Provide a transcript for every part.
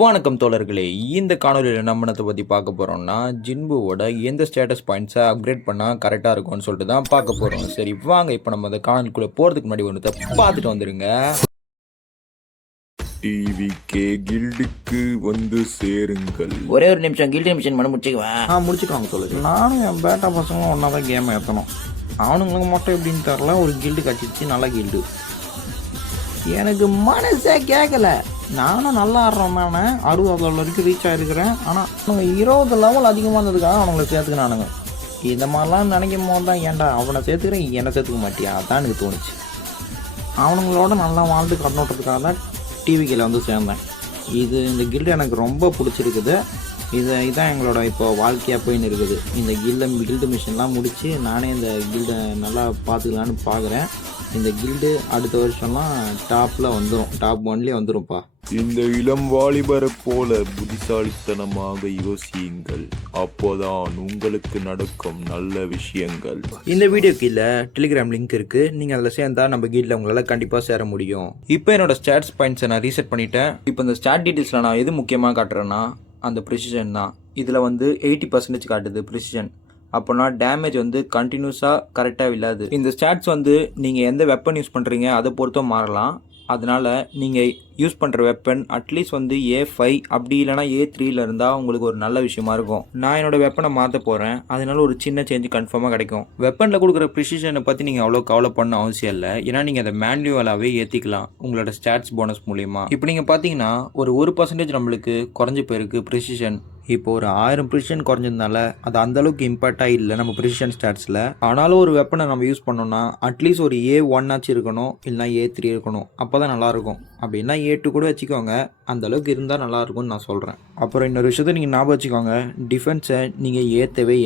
வணக்கம் தோழர்களே, இந்த காணொலியில் நம்ம என்னத்தை பற்றி பார்க்க போகிறோம்னா ஜின்புவோட எந்த ஸ்டேட்டஸ் பாயிண்ட்ஸை அப்கிரேட் பண்ணால் கரெக்டாக இருக்கும்னு சொல்லிட்டு தான் பார்க்க போகிறோம். சரி வாங்க, இப்போ நம்ம அந்த காணொலிக்குள்ளே போகிறதுக்கு முன்னாடி ஒன்றத்தை பார்த்துட்டு வந்துடுங்க. டிவிகே கில்டுக்கு வந்து சேருங்கள். ஒரே ஒரு நிமிஷம் கில்டு மிஷன் பண்ண முடிச்சுக்குவேன். முடிச்சுக்கோங்க தோழர். நானும் என் பேட்டா பசங்களும் ஒன்றா தான் கேம் ஏற்றணும். அவனுங்களுக்கு மட்டும் எப்படின்னு தெரில, ஒரு கில்டு கட்டிச்சு, நல்ல கில்டு. எனக்கு மனசே கேட்கல. நானும் நல்லா ஆடுறேன், நான் 60 வரைக்கும் ரீச் ஆகிருக்கிறேன். ஆனால் அவங்க 20 லெவல் அதிகமாக இருந்ததுக்காக அவங்கள சேர்த்துக்கினானுங்க. இந்த மாதிரிலாம் நினைக்கும் போது தான், ஏன்டா அவனை சேர்த்துக்கிறேன் என்னை சேர்த்துக்க மாட்டியா, அதான் எனக்கு தோணுச்சு. அவனுங்களோட நல்லா வாழ்ந்து கண்ணோட்டத்துக்காக தான் டிவிக்கில் வந்து சேர்ந்தேன். இந்த கில்டு எனக்கு ரொம்ப பிடிச்சிருக்குது. இதான் எங்களோட இப்போ வாழ்க்கையாக போயின்னு இருக்குது. இந்த கில்டு மிஷன்லாம் முடித்து நானே இந்த கில்டை நல்லா பார்த்துக்கலான்னு பார்க்குறேன். இந்த கில்டு அடுத்த வருஷம்லாம் டாப்பில் வந்துடும், டாப் 1லேயே வந்துடும்ப்பா. இந்த இளம் வாலிபரை போல புத்திசாலித்தனமாக யோசியுங்கள், அப்போதான் உங்களுக்கு நடக்கும் நல்ல விஷயங்கள். இந்த வீடியோ கீழே டெலிகிராம் லிங்க் இருக்குது, நீங்கள் அதில் சேர்ந்தா நம்ம கீழில் உங்களால் கண்டிப்பாக சேர முடியும். இப்போ என்னோட ஸ்டாட்ஸ் பாயிண்ட்ஸை நான் ரீசெட் பண்ணிட்டேன். இப்போ இந்த ஸ்டாட் டீட்டெயில்ஸில் நான் எது முக்கியமாக காட்டுறேன்னா அந்த ப்ரிசிஷன் தான். இதில் வந்து 80% காட்டுது ப்ரிசிஷன். அப்போனா டேமேஜ் வந்து கண்டினியூஸாக கரெக்டாக இல்லாது. இந்த ஸ்டாட்ஸ் வந்து நீங்கள் எந்த வெப்பன் யூஸ் பண்ணுறீங்க அதை பொறுத்தும் மாறலாம். அதனால் நீங்கள் யூஸ் பண்ணுற வெப்பன் அட்லீஸ்ட் வந்து A5 அப்படி இல்லைனா A3 இருந்தால் உங்களுக்கு ஒரு நல்ல விஷயமா இருக்கும். நான் என்னோட வெப்பனை மாற்ற போகிறேன், அதனால ஒரு சின்ன சேஞ்சு கன்ஃபார்மாக கிடைக்கும். வெப்பனில் கொடுக்குற ப்ரிசிஷனை பற்றி நீங்கள் அவ்வளோ கவலை பண்ண அவசியம் இல்லை, ஏன்னா நீங்கள் அதை மேனுவலாகவே ஏற்றிக்கலாம் உங்களோட ஸ்டாட்ஸ் போனஸ் மூலிமா. இப்போ நீங்கள் பார்த்தீங்கன்னா ஒரு 1% நம்மளுக்கு குறைஞ்சி போயிருக்கு ப்ரிசிஷன். இப்போ ஒரு 1000 ப்ரிசிஷன் குறைஞ்சதுனால அது அந்தளவுக்கு இம்பாக்டாக இல்லை நம்ம ப்ரிசிஷன் ஸ்டாட்ஸில். ஆனாலும் ஒரு வெப்பனை நம்ம யூஸ் பண்ணோம்னா அட்லீஸ்ட் ஒரு A1 ஆச்சு இருக்கணும், இல்லைனா A3 இருக்கணும், அப்போ தான் நல்லாயிருக்கும். அப்படின்னா A2 கூட வச்சுக்கோங்க, அந்த அளவுக்கு இருந்தால் நல்லாயிருக்கும்னு நான் சொல்கிறேன். அப்புறம் இன்னொரு விஷயத்தை நீங்கள் ஞாபகம் வச்சுக்கோங்க, டிஃபென்ஸை நீங்கள்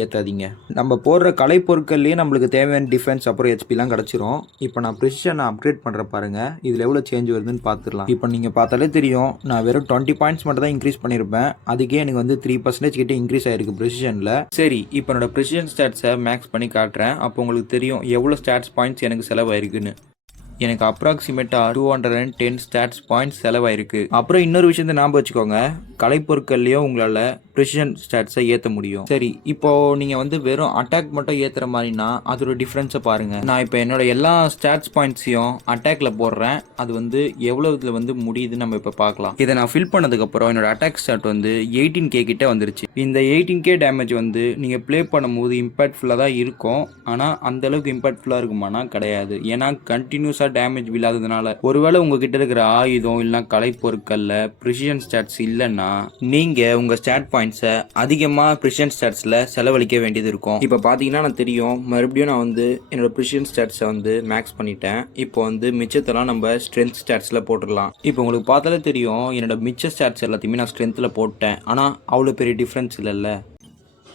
ஏற்றாதீங்க. நம்ம போடுற கலை பொருட்கள்லேயே நம்மளுக்கு தேவையான டிஃபென்ஸ் அப்புறம் ஹெச்பிலாம் கிடச்சிரும். இப்போ நான் ப்ரிசிஷனை அப்கிரேட் பண்ணுற பாருங்கள், இதில் எவ்வளோ சேஞ்ச் வருதுன்னு பார்த்துடலாம். இப்போ நீங்கள் பார்த்தாலே தெரியும், நான் வெறும் 20 பாயிண்ட்ஸ் மட்டும் தான் இன்க்ரீஸ் பண்ணியிருப்பேன். அதுக்கே எனக்கு வந்து 3% கிட்ட இன்க்ரீஸ் ஆகிருக்கு ப்ரிசிஷனில். சரி, இப்போ என்னோட ப்ரிசிஷன் ஸ்டாட்ஸை மேக்ஸ் பண்ணி காட்டுறேன். அப்போ உங்களுக்கு தெரியும் எவ்வளோ ஸ்டாட்ஸ் பாயிண்ட்ஸ் எனக்கு செலவாயிருக்குன்னு. எனக்கு அப்ராக்சிமேட்டாக 210 ஸ்டாட்ஸ் பாயிண்ட்ஸ் செலவாயிருக்கு. அப்புறம் இன்னொரு விஷயத்தை ஞாபகம் வச்சுக்கோங்க, கலைப்பொருட்கள்லையும் உங்களால் ப்ரிசிஷன் ஸ்டாட்ஸை ஏற்ற முடியும். சரி, இப்போது நீங்கள் வந்து வெறும் அட்டாக் மட்டும் ஏற்றுற மாதிரினா அதோட டிஃப்ரென்ஸை பாருங்கள். நான் இப்போ என்னோட எல்லா ஸ்டாட்ஸ் பாயிண்ட்ஸையும் அட்டாக்ல போடுறேன். அது வந்து எவ்வளோ இதில் வந்து முடியுதுன்னு நம்ம இப்போ பார்க்கலாம். இதை நான் ஃபில் பண்ணதுக்கப்புறம் என்னோட அட்டாக் ஸ்டாட் வந்து 18K கிட்ட வந்துருச்சு. இந்த 18K டேமேஜ் வந்து நீங்கள் ப்ளே பண்ணும்போது இம்பாக்ட்ஃபுல்லாக தான் இருக்கும், ஆனால் அந்தளவுக்கு இம்பாக்ட்ஃபுல்லாக இருக்குமானா கிடையாது. ஏன்னா கண்டினியூஸாக டேமேஜ் இல்லாததுனால. ஒருவேளை உங்ககிட்ட இருக்கிற ஆயுதம் இல்லைனா கலை பொருட்கள்ல ப்ரிசிஷன் ஸ்டாட்ஸ் இல்லைன்னா நீங்க உங்க ஸ்டாட் பாயிண்ட்ஸை அதிகமாக ப்ரிசிஷன் ஸ்டாட்ஸ்ல செலவழிக்க வேண்டியது இருக்கும். இப்போ பார்த்தீங்கன்னா நான் தெரியும், மறுபடியும் நான் வந்து என்னோட ப்ரிசிஷன் ஸ்டாட்ஸை வந்து மேக்ஸ் பண்ணிட்டேன். இப்போ வந்து மிச்சத்தெல்லாம் நம்ம ஸ்ட்ரென்த் ஸ்டாட்ஸ்ல போட்டுடலாம். இப்போ உங்களுக்கு பார்த்தாலே தெரியும், என்னோட மிச்ச ஸ்டாட்ஸ் எல்லாத்தையுமே நான் ஸ்ட்ரென்த்தில் போட்டேன். ஆனால் அவ்வளோ பெரிய டிஃப்ரென்ஸ் இல்லைல்ல.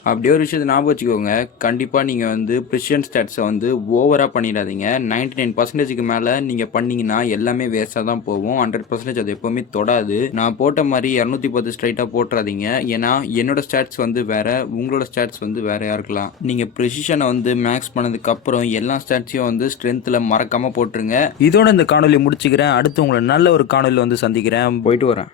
அப்படியே ஒரு விஷயத்தை ஞாபகம் வச்சுக்கோங்க, கண்டிப்பாக நீங்கள் வந்து ப்ரிசிஷன் ஸ்டாட்ஸை வந்து ஓவராக பண்ணிடாதீங்க. 99%க்கு மேலே நீங்கள் பண்ணிங்கன்னா எல்லாமே வேஸ்ட்டாக தான் போகும். 100% அது எப்போவுமே தொடாது. நான் போட்ட மாதிரி 210 ஸ்ட்ரைட்டாக போட்டுறாதீங்க. ஏன்னா என்னோட ஸ்டாட்ஸ் வந்து வேறு, உங்களோட ஸ்டாட்ஸ் வந்து வேறையாக இருக்கலாம். நீங்கள் ப்ரிசிஷனை வந்து மேக்ஸ் பண்ணதுக்கப்புறம் எல்லா ஸ்டாட்ஸையும் வந்து ஸ்ட்ரென்த்தில் மறக்காமல் போட்டுருங்க. இதோட இந்த காணொலி முடிச்சுக்கிறேன். அடுத்து உங்களை நல்ல ஒரு காணொலி வந்து சந்திக்கிறேன். போயிட்டு வரேன்.